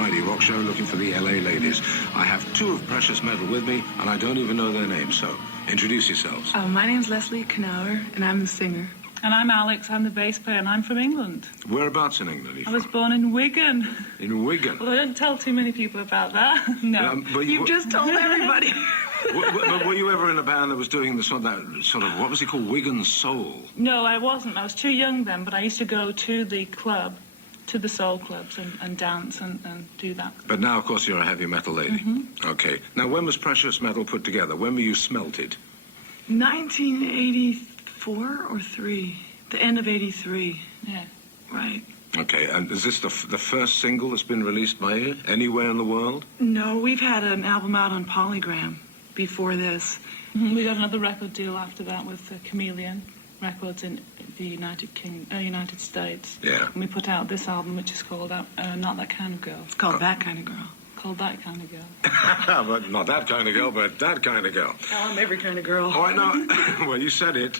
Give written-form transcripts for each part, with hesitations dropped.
Friday rock show looking for the LA ladies. I have two of precious metal with me, and I don't even know their names, so introduce yourselves. My name's Leslie Knauer, and I'm the singer. And I'm Alex, I'm the bass player, and I'm from England. Whereabouts in England are you I was from? born in Wigan. In Wigan? Well, I don't tell too many people about that. No. But You've just told everybody. But were you ever in a band that was doing the sort of, what was it called, Wigan Soul? No, I wasn't. I was too young then, but I used to go to the club, to the soul clubs, and dance and do that. But now, of course, you're a heavy metal lady. Mm-hmm. Okay. Now, when was precious metal put together? When were you smelted? 1984 or 3. The end of 83. Yeah. Right. Okay, and is this the first single that's been released by you anywhere in the world? No, we've had an album out on Polygram before this. Mm-hmm. We got another record deal after that with Chameleon Records in the United States. Yeah. And we put out this album, which is called Not That Kind of Girl. It's called That Kind of Girl. Called That Kind of Girl. But not that kind of girl, but that kind of girl. Oh, I'm every kind of girl. All right, now, well, you said it.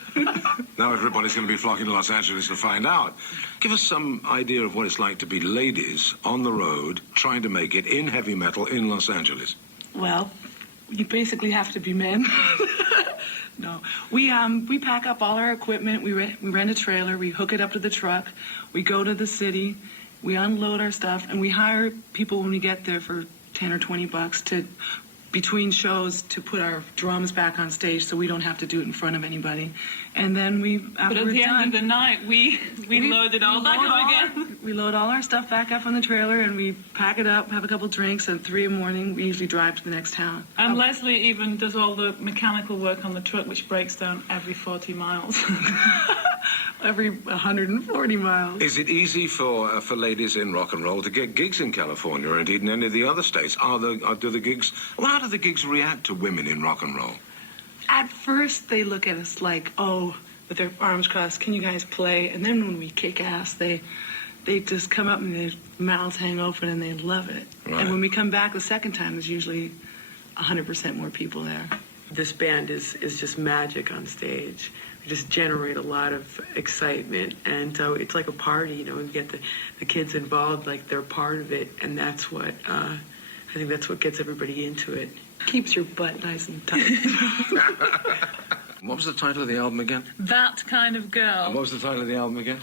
Now everybody's going to be flocking to Los Angeles to find out. Give us some idea of what it's like to be ladies on the road trying to make it in heavy metal in Los Angeles. Well, you basically have to be men. No, we pack up all our equipment. We rent a trailer. We hook it up to the truck. We go to the city. We unload our stuff, and we hire people when we get there for 10 or 20 bucks to, between shows, to put our drums back on stage so we don't have to do it in front of anybody. And then But at the end of the night, we load it all back up again. We load all our stuff back up on the trailer, and we pack it up, have a couple drinks, and at 3 in the morning, we usually drive to the next town. And Leslie even does all the mechanical work on the truck, which breaks down every 40 miles. Every 140 miles. Is it easy for ladies in rock and roll to get gigs in California or indeed in any of the other states? How do the gigs react to women in rock and roll? At first, they look at us like, oh, with their arms crossed, can you guys play? And then when we kick ass, they just come up and their mouths hang open and they love it. Right. And when we come back the second time, there's usually 100% more people there. This band is just magic on stage. We just generate a lot of excitement, and it's like a party. You know, we get the kids involved, like they're part of it, and that's what I think that's what gets everybody into it. Keeps your butt nice and tight. What was the title of the album again? That Kind of Girl. And what was the title of the album again?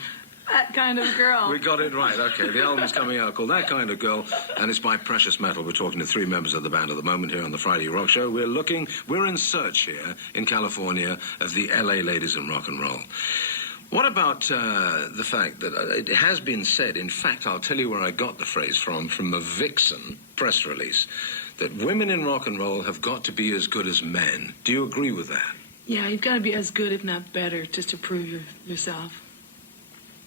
That Kind of Girl. We got it right. Okay, the album's coming out called That Kind of Girl, and it's by Precious Metal. We're talking to 3 members of the band at the moment here on the Friday Rock Show. We're in search here in California of the LA ladies in rock and roll. What about the fact that it has been said, in fact, I'll tell you where I got the phrase from the Vixen press release, that women in rock and roll have got to be as good as men. Do you agree with that? Yeah, you've got to be as good, if not better, just to prove yourself.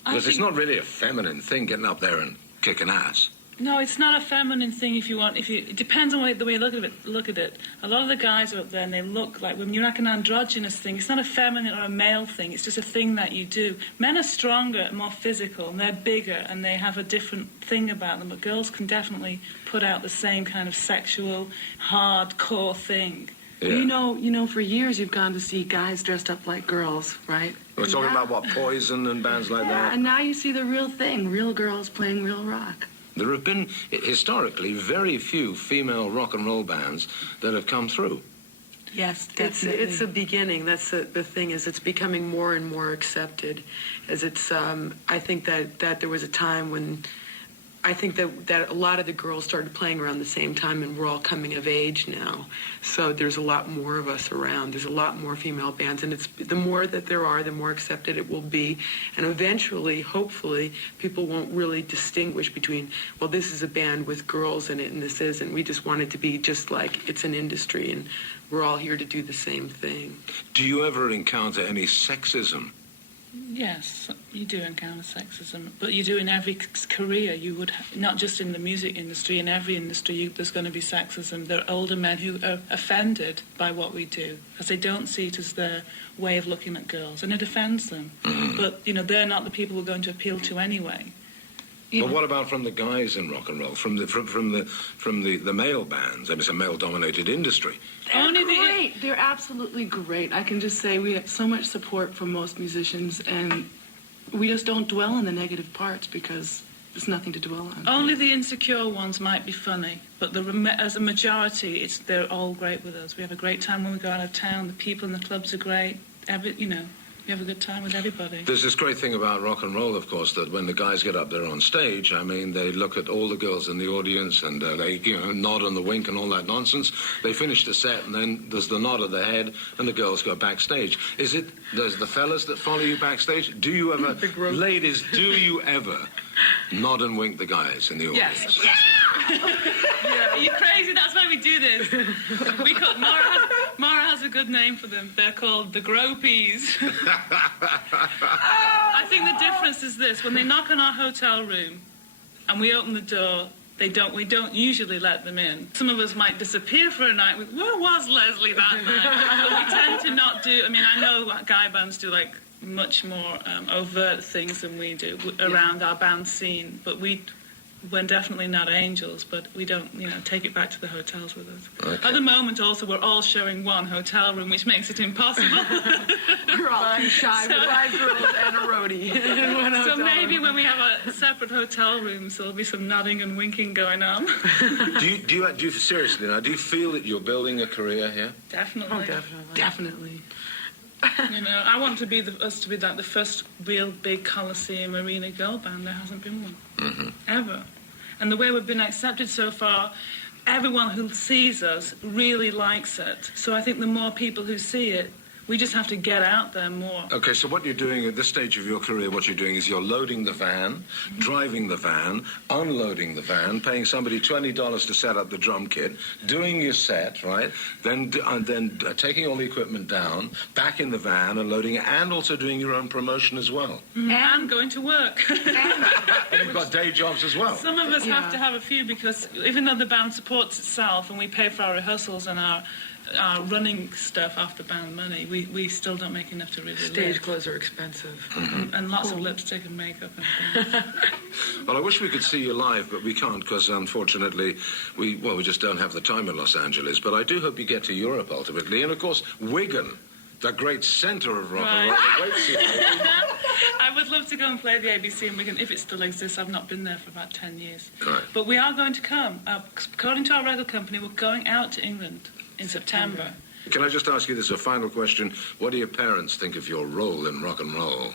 Because it's not really a feminine thing getting up there and kicking ass. No, it's not a feminine thing. It depends on the way you look at it. A lot of the guys are up there and they look like women. You're like an androgynous thing. It's not a feminine or a male thing. It's just a thing that you do. Men are stronger and more physical, and they're bigger, and they have a different thing about them. But girls can definitely put out the same kind of sexual, hardcore thing. Yeah. You know, for years you've gone to see guys dressed up like girls, right? We're talking about, what, Poison and bands like that? And now you see the real thing, real girls playing real rock. There have been, historically, very few female rock and roll bands that have come through. Yes, definitely. It's a beginning. That's the thing, is it's becoming more and more accepted. As it's, I think that there was a time when I think that a lot of the girls started playing around the same time, and we're all coming of age now. So there's a lot more of us around. There's a lot more female bands, and it's the more that there are, the more accepted it will be. And eventually, hopefully, people won't really distinguish between, well, this is a band with girls in it and this isn't. We just want it to be just like it's an industry, and we're all here to do the same thing. Do you ever encounter any sexism? Yes, you do encounter sexism, but you do in every career. You would, not just in the music industry, in every industry, there's going to be sexism. There are older men who are offended by what we do because they don't see it as their way of looking at girls, and it offends them. But, they're not the people we're going to appeal to anyway. But what about from the guys in rock and roll, from the male bands? I mean, it's a male-dominated industry. They're great. They're absolutely great. I can just say we have so much support from most musicians, and we just don't dwell on the negative parts because there's nothing to dwell on. Only the insecure ones might be funny, but as a majority, they're all great with us. We have a great time when we go out of town. The people in the clubs are great. We have a good time with everybody. There's this great thing about rock and roll, of course, that when the guys get up there on stage, I mean, they look at all the girls in the audience and they, nod and the wink and all that nonsense. They finish the set and then there's the nod of the head and the girls go backstage. There's the fellas that follow you backstage? Do you ever, ladies, do you ever nod and wink the guys in the audience? Yes. Are you crazy? That's why we do this. Mara has a good name for them. They're called the gropies. I think the difference is this: when they knock on our hotel room and we open the door, we don't usually let them in. Some of us might disappear for a night with, where was Leslie that night? But we tend to not do. I mean, I know guy bands do like much more overt things than we do around our band scene, but we're definitely not angels, but we don't, take it back to the hotels with us. Okay. At the moment, also, we're all showing one hotel room, which makes it impossible. We're all too shy with 5 girls and a roadie. in one So hotel maybe room. when we have a separate hotel rooms, there'll be some nodding and winking going on. Do you seriously now, do you feel that you're building a career here? Definitely. Oh, definitely. Definitely. I want to be us to be like the first real big Coliseum arena girl band. There hasn't been one ever, and the way we've been accepted so far, everyone who sees us really likes it. So I think the more people who see it, we just have to get out there more. Okay, so what you're doing at this stage of your career, what you're doing is you're loading the van, driving the van, unloading the van, paying somebody $20 to set up the drum kit, doing your set, right? Then taking all the equipment down, back in the van and loading it, and also doing your own promotion as well. And going to work. And you've got day jobs as well. Some of us have to have a few because even though the band supports itself and we pay for our rehearsals and our running stuff after band money, we still don't make enough to really Stage live. clothes are expensive. And lots of lipstick and makeup and things. Well, I wish we could see you live, but we can't because, unfortunately, we just don't have the time in Los Angeles. But I do hope you get to Europe ultimately. And, of course, Wigan, the great centre of rock and roll, awaits you. I would love to go and play the ABC in Wigan if it still exists. I've not been there for about 10 years. Right. But we are going to come. According to our record company, we're going out to England in September. Can I just ask you this, a final question? What do your parents think of your role in rock and roll?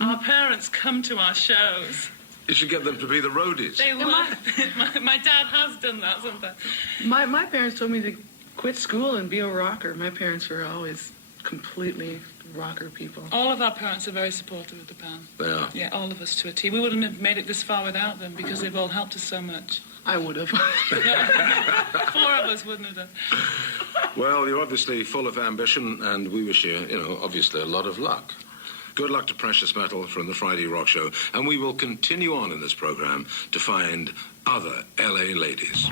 Our parents come to our shows. You should get them to be the roadies. They love it. My dad has done that sometimes. My parents told me to quit school and be a rocker. My parents were always completely rocker people. All of our parents are very supportive of the band. They are. Yeah, all of us to a T. We wouldn't have made it this far without them because they've all helped us so much. I would have. 4 of us wouldn't have done. Well, you're obviously full of ambition, and we wish you, obviously a lot of luck. Good luck to Precious Metal from the Friday Rock Show, and we will continue on in this program to find other LA ladies.